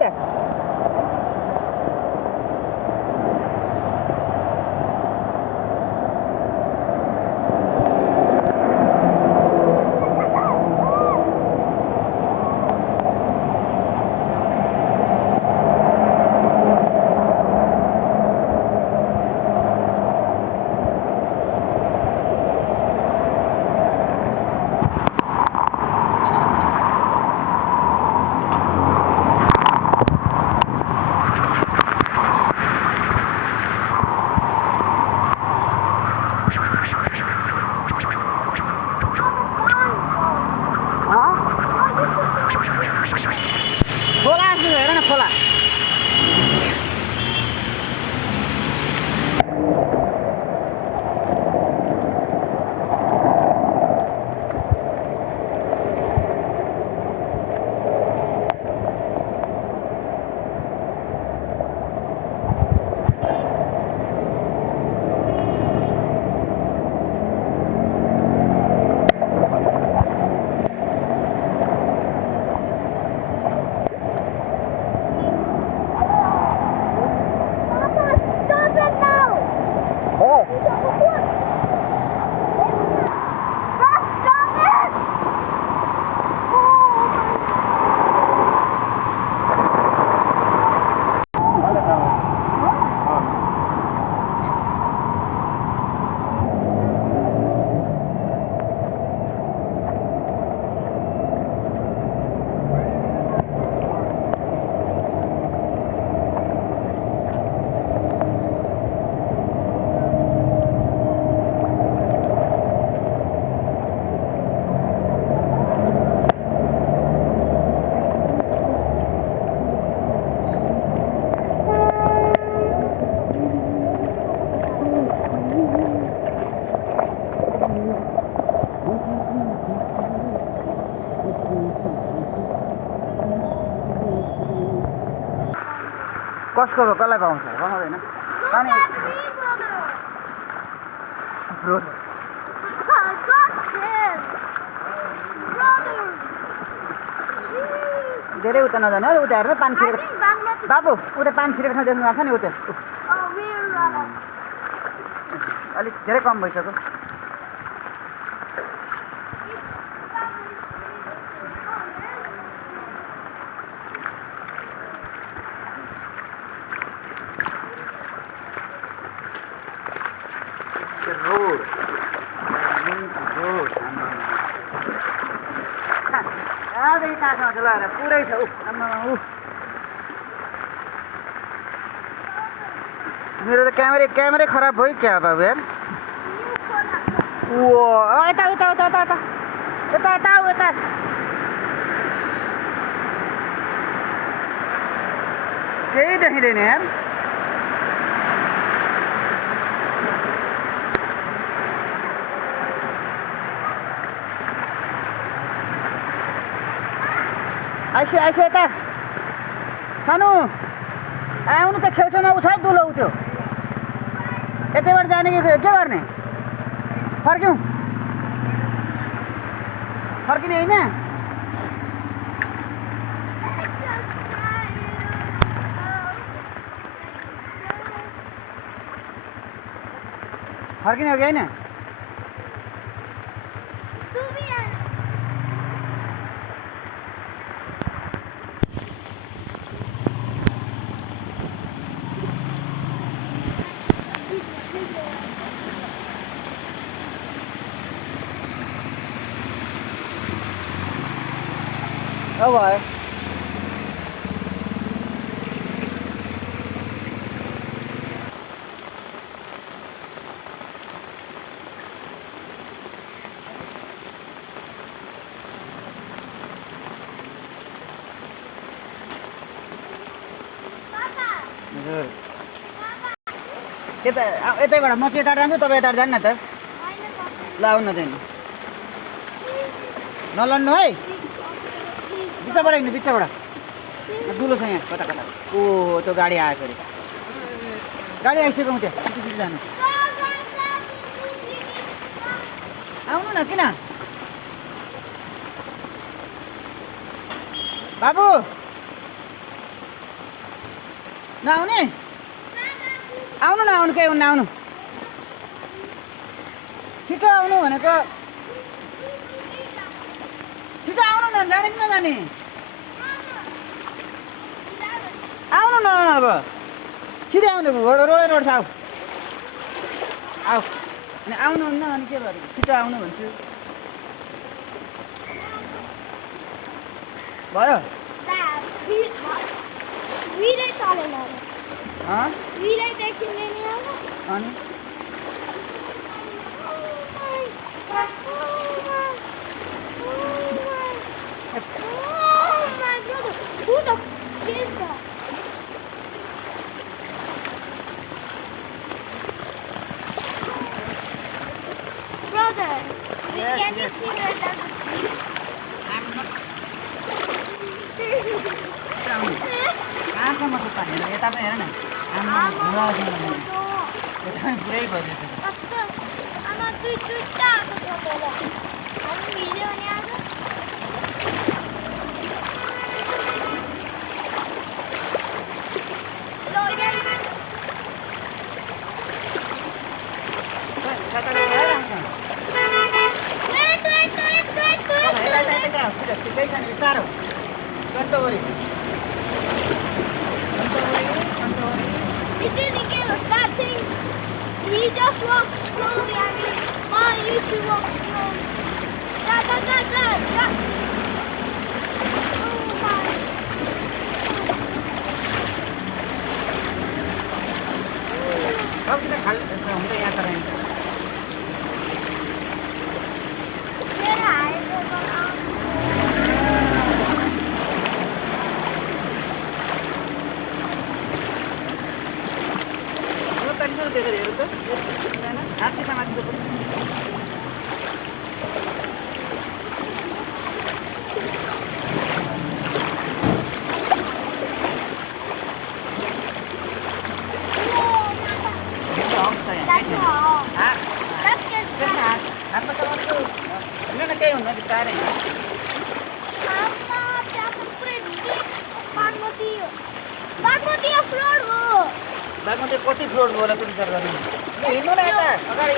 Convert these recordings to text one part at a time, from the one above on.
त खोला जस्तो हेर न खोला कसको हो कसलाई पाउँछ पाउँदैन अनि धेरै उता नजाने हो उता हेरेर पानी छिरेको बाबु उता पानी छिरेको ठाउँ देख्नु भएको छ नि उता अलिक धेरै कम भइसक्यो रोड यहाँदेखि काठमा लगाएर पुरै छ मेरो त क्यामेरै खराब भयो क्या बाबु यार यता उता उता उता उता यता यता उता केही देखिँदैन यार आइसो यता सानो आउनु त छेउछेउमा उठ दुलो उठ्यो यतैबाट जाने कि के गर्ने फर्क्यौँ फर्किने होइन फर्किने हो कि होइन Đâu rồi? यतैबाट म चाहिँ यता जान्छु तपाईँ यता जान्न त ल आउन चाहिँ नलड्नु है बिचबाट हिँड्नु बिचबाट दुलो छ यहाँ कता कता ओ त्यो गाडी आयो फेरि गाडी आइसक्यो त्यहाँ छिटो जानु आउनु न किन बाबु नआउने आउनु न आउनु केही हुन्न आउनु छिटो आउनु भनेको छिटो आउनु न जाने कि नजाने आउनु न अब सिधै आउनु रोडै रोड छ आऊ आऊ अनि आउनुहुन्न अनि के गरेको छिटो आउनु भन्छु भयो अनि Brother, Yes, can you yes. see where that is? कहाँसम्म छ पानी यता पनि हेर न आमा यता पनि पुरै भइदिएछ आमा दुईटा आएको छ तल अनि हिँड्यो भने आज Don't worry. He didn't give us bad things. He just walked slowly. I mean, Mom, you should walk slowly. Dad. Oh my. अब किन हुन्छ यहाँ कराइन्छ मेरो आएको देखेर हेरौँ त हात्ती समातिको पनि हातमा चलाउँछु होइन न केही हुन्न बिस्तारै बागमती कति फ्लोर गएर पनि विचार गर्नु हिँड्नु न यता अगाडि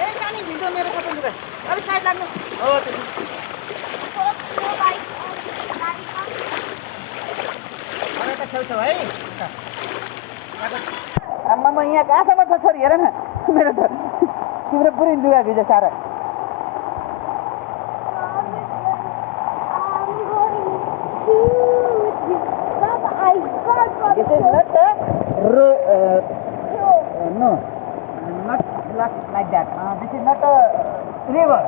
ए जाने भिडियो मेरो कस्तो लुगा अलिक साइड लाग्नु हो यता छेउछाउ है आम्मा म यहाँ कहाँसम्म छ छोरी हेर न मेरो त तिम्रो पुरै लुगा भिज्यो सारा This is not a no, not like that. This is not a river.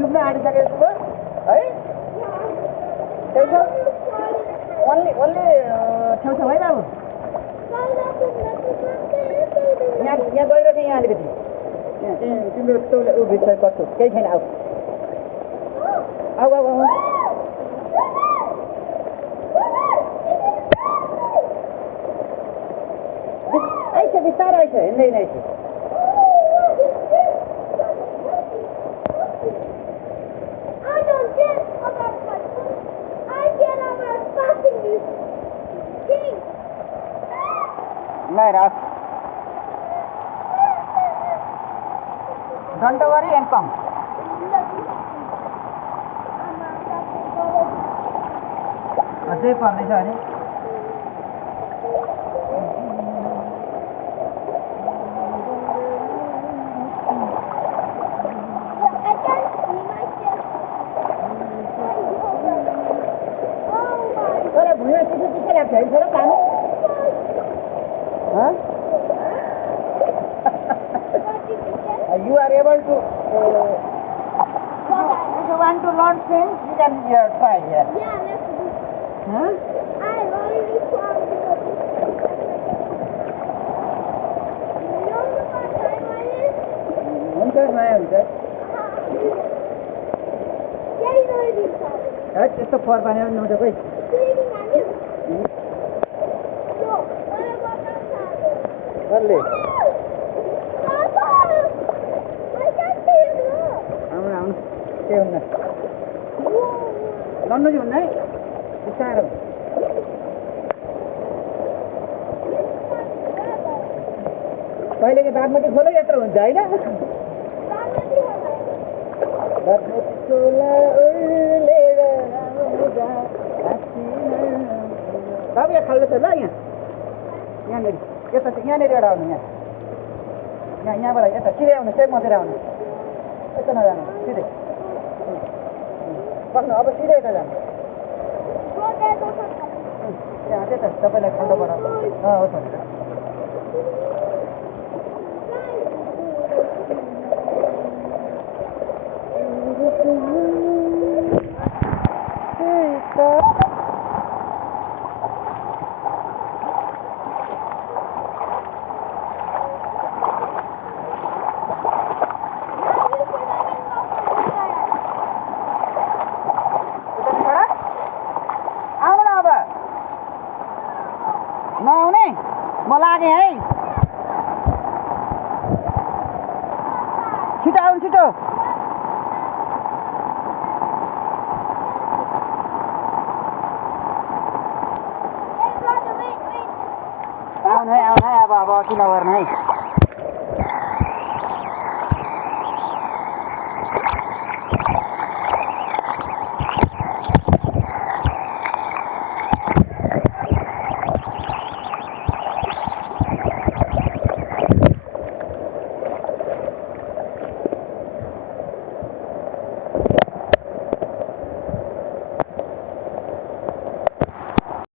डुब्न आँटिसकेको छु है ओन्ली छेउछाउ है बाबु यहाँ गएर चाहिँ यहाँ अलिकति तिम्रो तौले ऊ भित्र कस्तो केही छैन आऊ आइछ बिस्तारो आइछ हिँड्दैन आइछ Right up. Don't worry and come. अझै पर्दैछ अरे तँलाई भुइँमा चिसो लाग्छ है छोरा पानी You are able to If you want to learn things, you can try here. Yeah, let's do. Huh? I've already found the You know the first time I did? हुन्छ नयाँ हुन्छ यही नदिन्छ है त्यस्तो फोहोर पानी पनि नुहाउँछ कोही क्लिनिङ हाल्यो यो मलाई बताउन थाल्यो कसले पापा I can't see it आउनु आउनु के हुन्न लड्नु चाहिँ हुन्न है बिस्तारो कहिलेको बागमती खोलै यत्रो हुन्छ होइन बागमती खोला उर्लेर आउँदा बाबु यहाँ खाल्लो छ ल यहाँ यहाँनिर यता यहाँनिर एउटा आउनु यहाँबाट यता सिधै आउनु चाहिँ मतिर आउनु यता नजानु सिधै बस्नु अब सिधै यता जानु त्यहाँ त्यता तपाईँलाई खाल्डोबाट हो त नआउने म लागेँ है छिटो आउनु छिटो आउनु है अब किन गर्नु है